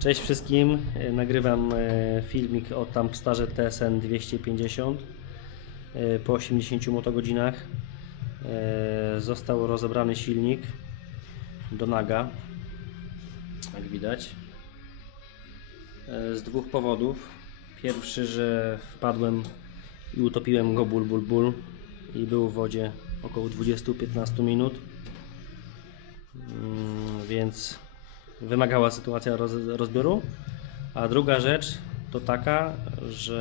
Cześć wszystkim, E, nagrywam e, filmik o Tampstarze TSN 250 E, po 80 motogodzinach. e, Został rozebrany silnik do naga, jak widać. Z dwóch powodów. Pierwszy, że wpadłem i utopiłem go ból, ból, ból i był w wodzie około 20-15 minut. Mm, Więc wymagała sytuacja roz, rozbioru. A druga rzecz to taka, że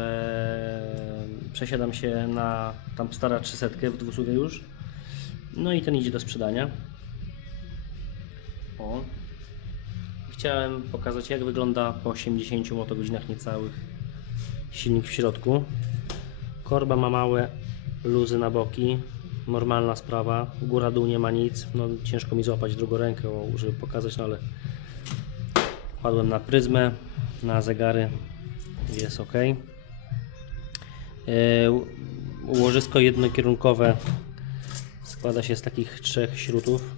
przesiadam się na tam stara 300 w dwusuwie już. No i ten idzie do sprzedania. O. Chciałem pokazać jak wygląda po 80 motogodzinach niecałych silnik w środku. Korba ma małe luzy na boki. Normalna sprawa. Góra dół nie ma nic. No, ciężko mi złapać drugą rękę, żeby pokazać, no ale Wpadłem na pryzmę, na zegary, jest ok. E, Łożysko jednokierunkowe składa się z takich trzech śrutów,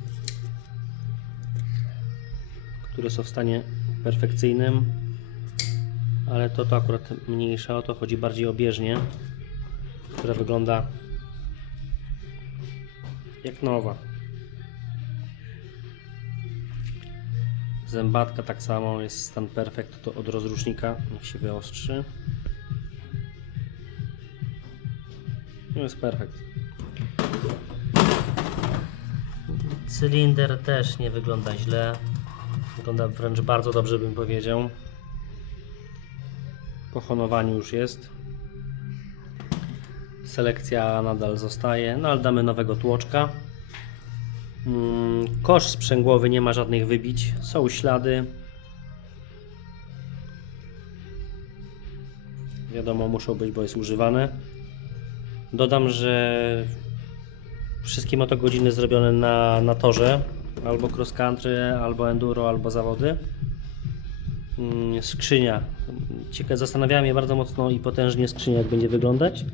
które są w stanie perfekcyjnym, ale to to akurat mniejsza, o to chodzi bardziej o bieżnię, która wygląda jak nowa. Zębatka tak samo jest stan perfekt to od rozrusznika, niech się wyostrzy. No jest perfekt. Cylinder też nie wygląda źle. Wygląda wręcz bardzo dobrze bym powiedział. Po honowaniu już jest. Selekcja nadal zostaje, no ale damy nowego tłoczka. Mm, Kosz sprzęgłowy nie ma żadnych wybić. Są ślady. Wiadomo, muszą być, bo jest używane. Dodam, że wszystkie motogodziny zrobione na, na torze, albo cross country, albo enduro, albo zawody. Mm, Skrzynia. Ciekawe, zastanawiałem się bardzo mocno i potężnie skrzynia, jak będzie wyglądać.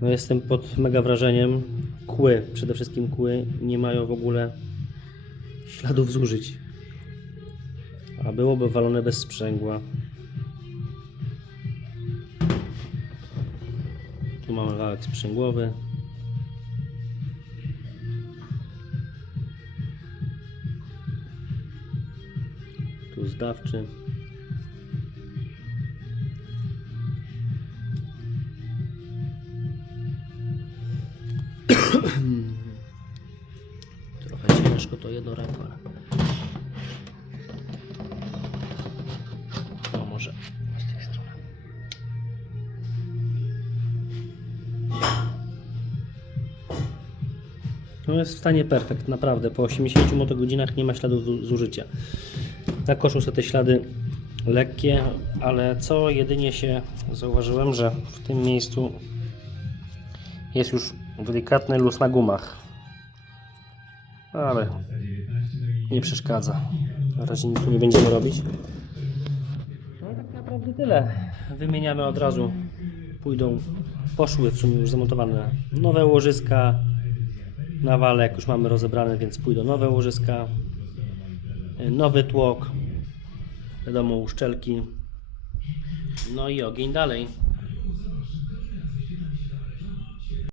No jestem pod mega wrażeniem. Kły, przede wszystkim kły, nie mają w ogóle śladów zużyć. A byłoby walone bez sprzęgła. Tu mamy wałek sprzęgłowy. Tu zdawczy. Trochę ciężko to jedno ręką, ale... No może z tej strony. No jest w stanie perfekt, naprawdę. Po 80 motogodzinach nie ma śladów zu- zużycia. Na koszu są te ślady lekkie, ale co jedynie się zauważyłem, że w tym miejscu jest już delikatny luz na gumach. Ale nie przeszkadza. Na razie nic nie będziemy robić. No tak naprawdę tyle. Wymieniamy od razu. Pójdą, poszły w sumie już zamontowane nowe łożyska. Na walek już mamy rozebrane, więc pójdą nowe łożyska. Nowy tłok. Wiadomo, uszczelki. No i ogień dalej.